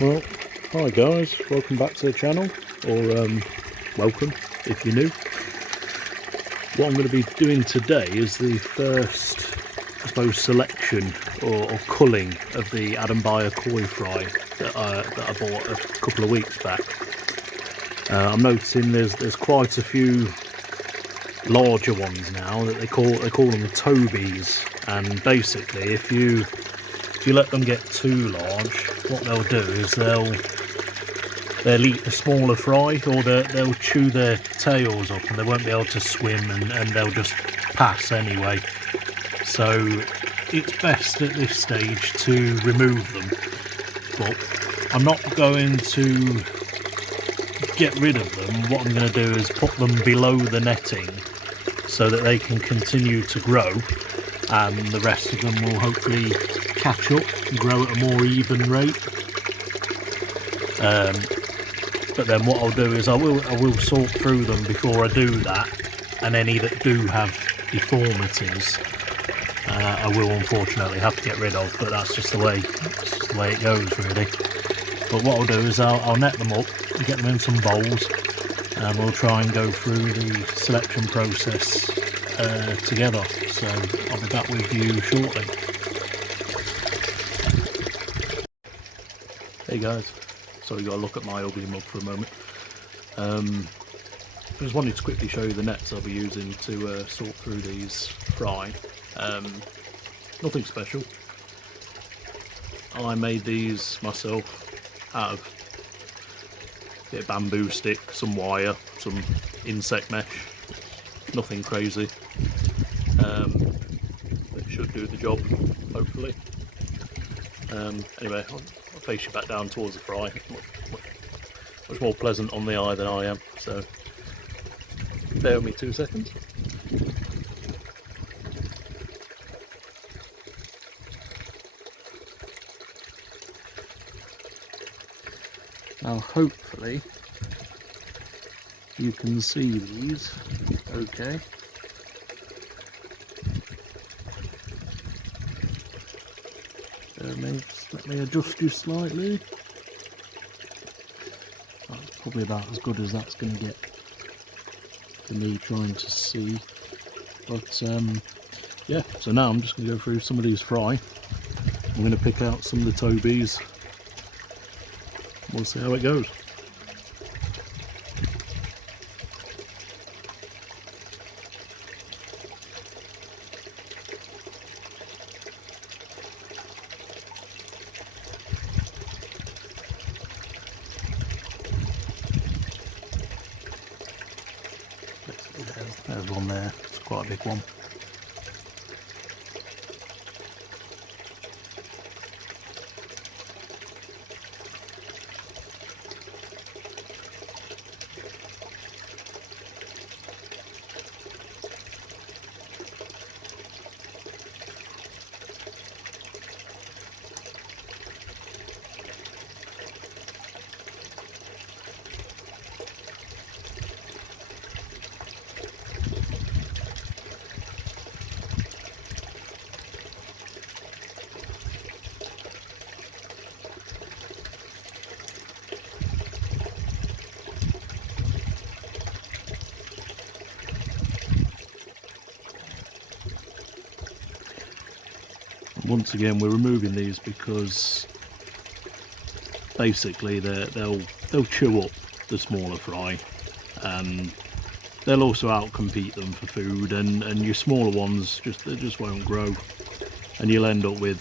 Well, hi guys, welcome back to the channel, or welcome if you're new. What I'm going to be doing today is the first, I suppose, selection or culling of the Adam Byer koi fry that I bought a couple of weeks back. I'm noticing there's quite a few larger ones now that they call them tobies, and basically if you let them get too large, what they'll do is they'll eat the smaller fry, or they'll chew their tails up and they won't be able to swim, and they'll just pass anyway. So it's best at this stage to remove them, but I'm not going to get rid of them. What I'm going to do is put them below the netting so that they can continue to grow, and the rest of them will hopefully catch up and grow at a more even rate. But then what I'll do is I will sort through them before I do that, and any that do have deformities I will unfortunately have to get rid of, but that's just the way it goes really. But what I'll do is I'll net them up and get them in some bowls, and we'll try and go through the selection process together. So I'll be back with you shortly. Hey guys, sorry, got to look at my ugly mug for a moment. I just wanted to quickly show you the nets I'll be using to sort through these fry. Nothing special. I made these myself out of a bit of bamboo stick, some wire, some insect mesh. Nothing crazy. It should do the job, hopefully. Anyway, I'll face you back down towards the fry. Much more pleasant on the eye than I am, so bear with me 2 seconds. Now hopefully you can see these okay. Let me adjust you slightly. That's probably about as good as that's going to get for me trying to see. But yeah, so now I'm just going to go through some of these fry. I'm going to pick out some of the tobies. We'll see how it goes. There's one there, it's quite a big one. Once again, we're removing these because basically they'll chew up the smaller fry, and they'll also outcompete them for food, and your smaller ones just won't grow, and you'll end up with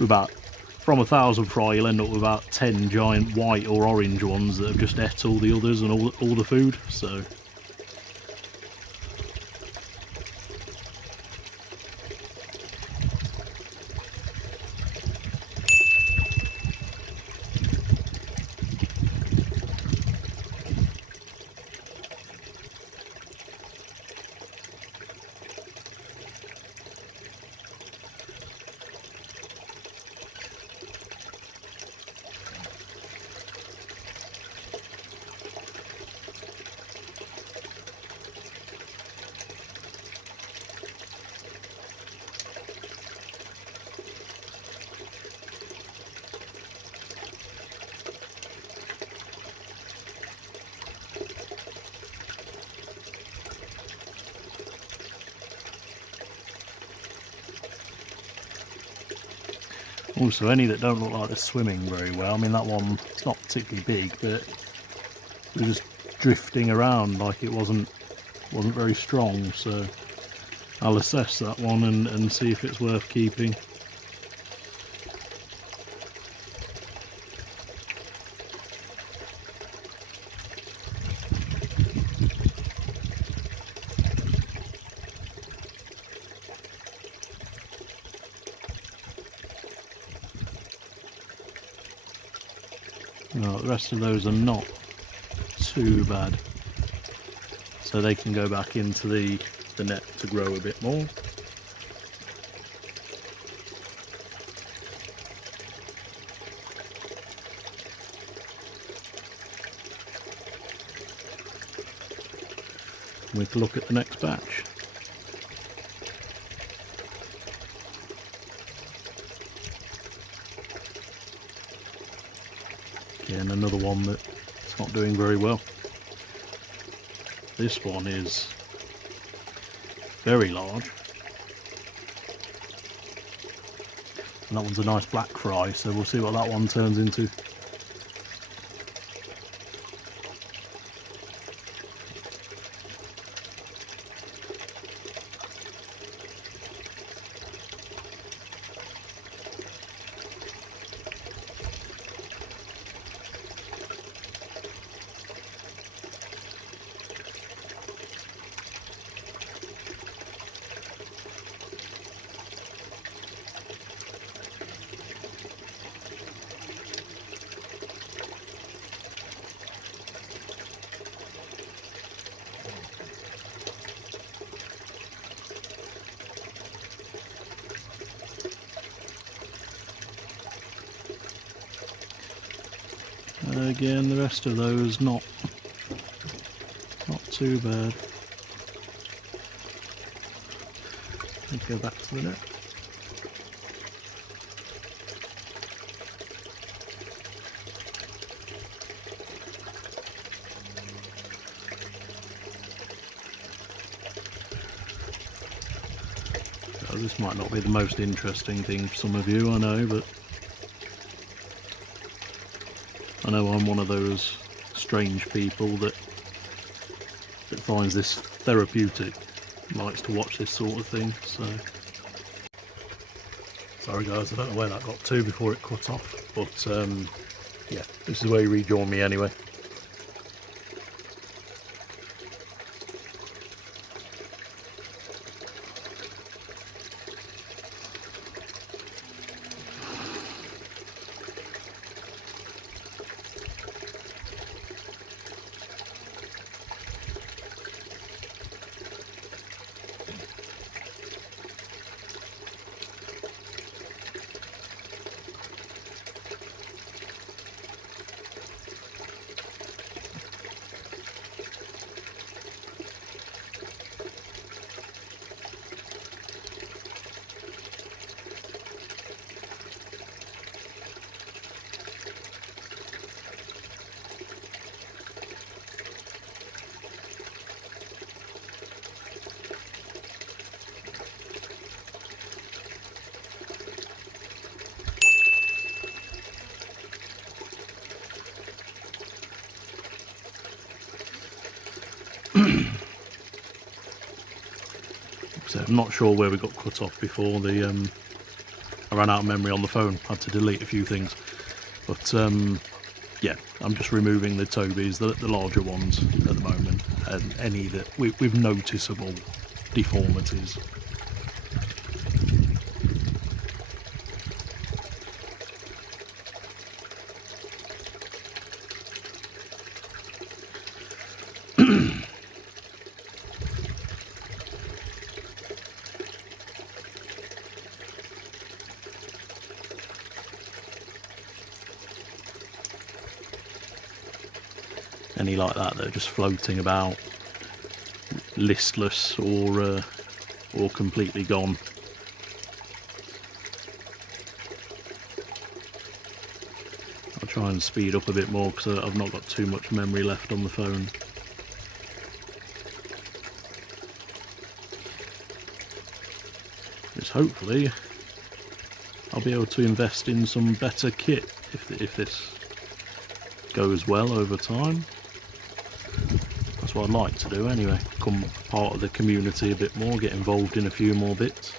about, from 1,000 fry, you'll end up with about 10 giant white or orange ones that have just ate all the others and all the food. So Also, any that don't look like they're swimming very well. I mean, that one, it's not particularly big, but it was just drifting around like it wasn't very strong. So I'll assess that one and see if it's worth keeping. No, the rest of those are not too bad, so they can go back into the net to grow a bit more. We can look at the next batch. Again, another one that's not doing very well. This one is very large, and that one's a nice black fry, so we'll see what that one turns into. Again, the rest of those not too bad. Let's go back to the net. So this might not be the most interesting thing for some of you, I know, but I know I'm one of those strange people that finds this therapeutic, likes to watch this sort of thing. So sorry guys, I don't know where that got to before it cut off, but yeah, this is where you rejoin me anyway. So I'm not sure where we got cut off before. I ran out of memory on the phone, had to delete a few things, but yeah, I'm just removing the Tobies, the larger ones at the moment, and any that with noticeable deformities. Any like that are just floating about, listless or completely gone. I'll try and speed up a bit more because I've not got too much memory left on the phone. Just hopefully I'll be able to invest in some better kit if this goes well over time. That's what I'd like to do anyway, become part of the community a bit more, get involved in a few more bits.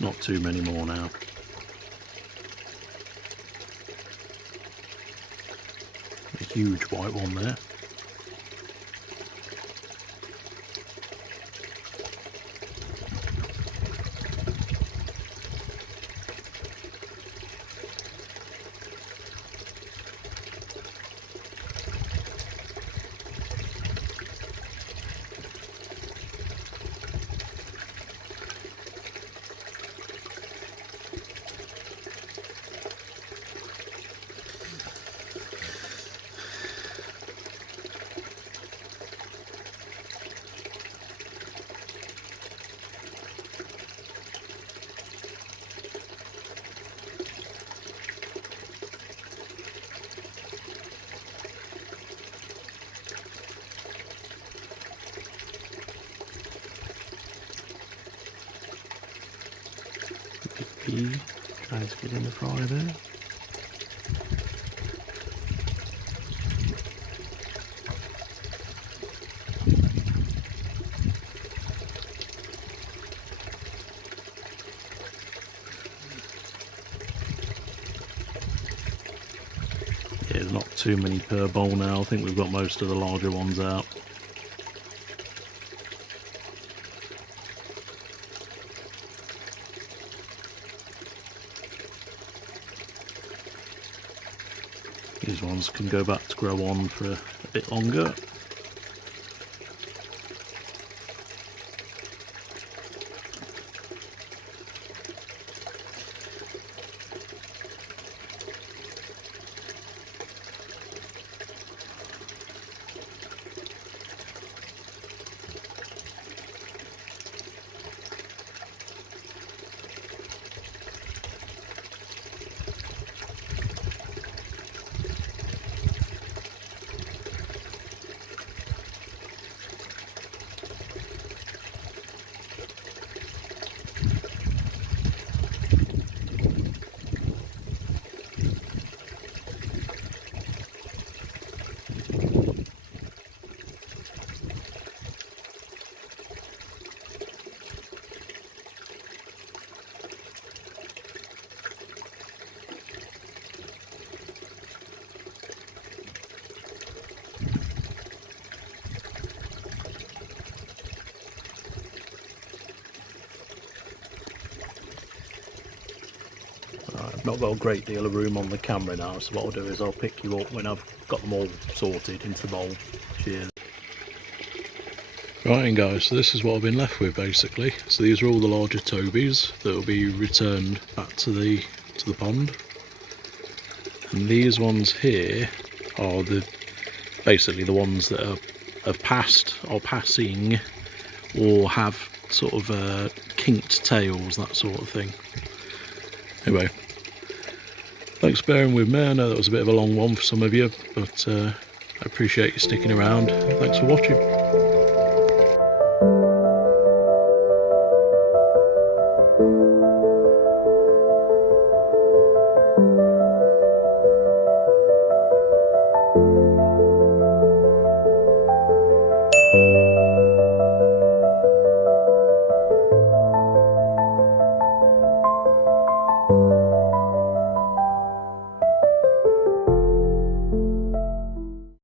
Not too many more now. A huge white one there. Big pea trying to get in the fry there. Yeah, there's not too many per bowl now. I think we've got most of the larger ones out. These ones can go back to grow on for a bit longer. I've not got a great deal of room on the camera now, so what I'll do is I'll pick you up when I've got them all sorted into the bowl. Cheers. Right, and guys, so this is what I've been left with basically. So these are all the larger tobies that will be returned back to the pond, and these ones here are basically the ones that have passed or passing or have sort of kinked tails, that sort of thing. Anyway, thanks for bearing with me. I know that was a bit of a long one for some of you, but I appreciate you sticking around. Thanks for watching.